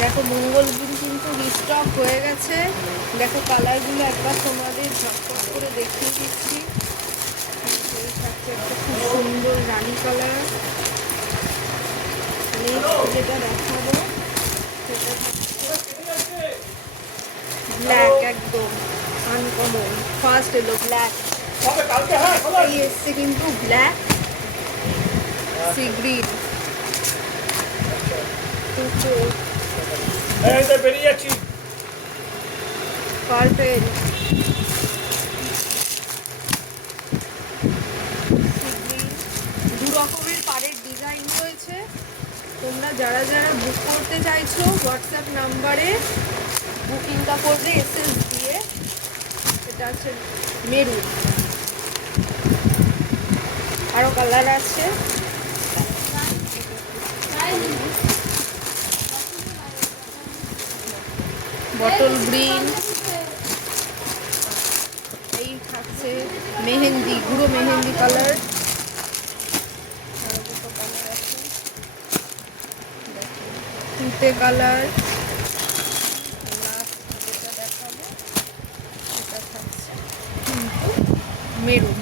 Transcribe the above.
দেখো মঙ্গল গ্রিন কিন্তু রিস্টক হয়ে গেছে। দেখো কালারগুলো একবার তোমাদের ঝটপট করে দেখিয়ে দিচ্ছি। এই থাকছে একটা খুব সুন্দর রানী কালার। নেক্সট যেটা দেখাবো সেটা হচ্ছে ব্ল্যাক, একদম আনকমন। ফার্স্ট এলো ব্ল্যাক, এই এসছে কিন্তু ব্ল্যাক সি গ্রিন। পার্পেল, দু রকমের পাড়ের ডিজাইন রয়েছে। তোমরা যারা যারা বুক করতে চাইছো হোয়াটসঅ্যাপ নাম্বারে বুকিংটা করবে এসএস দিয়ে। এটা আছে মেরুন, আরও কালার আছে। বটল গ্রিন, এই থাকছে মেহেন্দি, গুঁড়ো মেহেন্দি কালার। আরো দুটো কালার আছে, তুতে কালার। লাস্ট যেটা দেখাবো সেটা থাকছে মেরুন।